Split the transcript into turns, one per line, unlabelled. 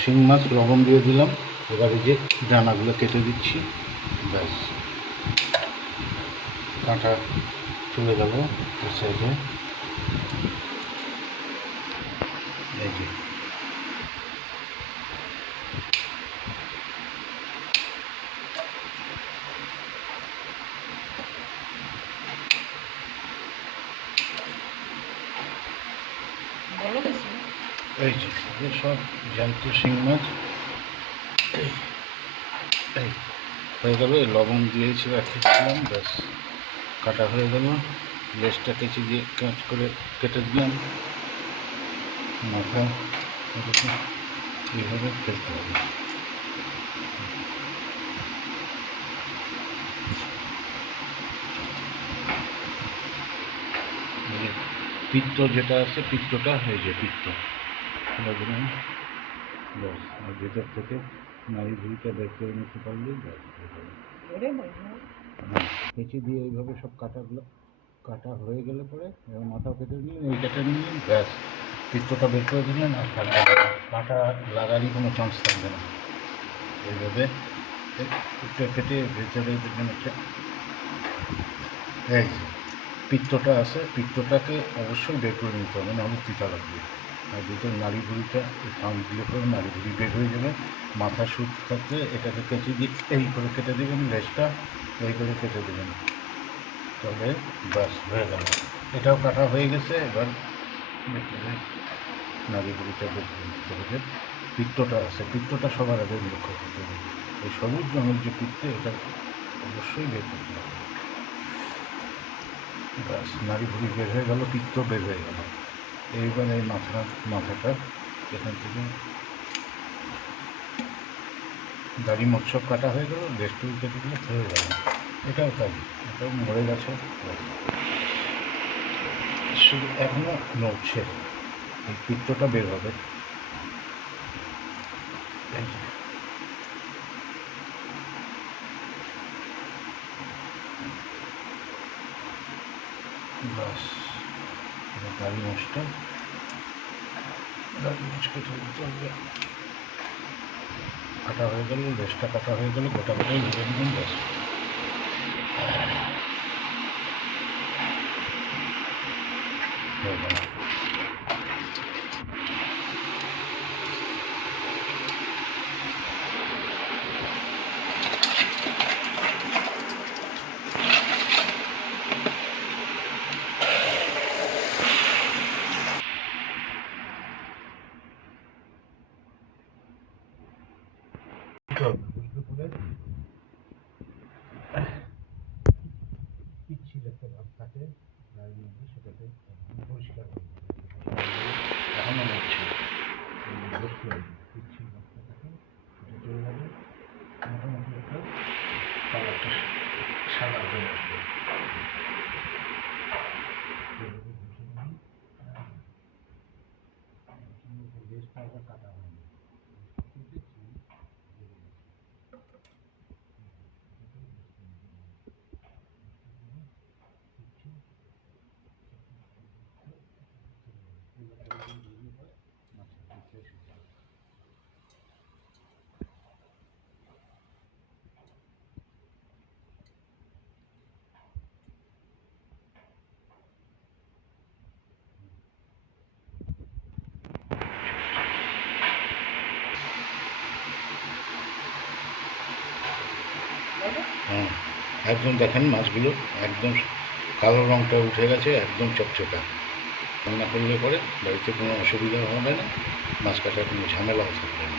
শিং মাছ, লবণ দিয়ে দিলাম। এবারে যে ডানাগুলো কেটে দিচ্ছি। ব্যাস। কাঁটা চলে গেল সাইডে এই যে।
বলো
এই যে সব জ্যান্ত শিং মাছ। এই, হয়ে গেল লবণ দিয়েছি, রাখেছিলাম, ব্যাস, কাটা হয়ে গেল। লেজটা কেচি দিয়ে, কাঁচ করে কেটে দিলাম। মাথা এইভাবে ফেলতে হবে। পিত্ত যেটা আছে, পিত্তটা, এই যে পিত্ত। লাগলাম ব্যাস আর ভেতর থেকে নাড়ি ভুড়িটা বের করে নিতে পারলেই ব্যাস হয়ে দিয়ে এইভাবে সব কাটাগুলো কাটা হয়ে গেলে পরে এবার মাথা কেটে নিলেন এই কেটে নিলেন ব্যাস। পিত্তটা বের করে দিলেন আর কাটা কাটা লাগারই কোনো চান্স থাকবে না। এইভাবে পিত্ত কেটে ভেতরে দেখবেন একটা এই পিত্তটা আছে পিত্তটাকে অবশ্যই বের করে নিতে হবে নাহলে তিতা লাগবে। আর ভিতরে নাড়ি ভুড়িটা কান দিলে করে নাড়ি ভুড়ি বের হয়ে যাবে। মাথা সুদ থাকলে এটাকে কেটে দিয়ে এই করে কেটে দেবেন, লেজটা এই করে কেটে দেবেন। তবে বাস হয়ে গেল। এটাও কাটা হয়ে গেছে, এবার নাড়ি ভুড়িটা বের করে নিতে হবে। পিত্তটা আছে, পিত্তটা সবার আগে লক্ষ্য করতে হবে। এই সবুজ রঙের যে পিত্ত, এটা অবশ্যই বের করতে হবে। ব্যাস নাড়ি ভুড়ি বের হয়ে গেল, পিত্ত বের হয়ে গেল। এইবার এই মাথা মাথাটা, এখান থেকে দাড়ি মৎসব কাটা হয়ে গেল লেজটুকু কেটে গেলে হয়ে গেল। এটাও তাই, এটাও মরে গেছে। শুধু এখনও নড়ছে, এই পিত্তটা বের হবে। এই যে। মাছটা দাড়ি মোষ কেটে দিতে হবে কাটা হয়ে গেলে দেশটা কাটা হয়ে গেলে গোটা গোটাই ভেজে দিবেন ব্যাস হয়ে গেল পিচ্ছিল একটা ভাব থাকে যার মধ্যে সেটাকে পরিষ্কার এখনও লাগছে বুঝতে হবে সাদা হয়ে আসবে কাটা হয়নি একদম দেখেন মাছগুলো, একদম কালো রঙটা উঠে গেছে, একদম চকচকা। রান্না করলে পরে বাড়িতে কোনো অসুবিধা হবে না, মাছ কাটার কোনো ঝামেলাও থাকবে না।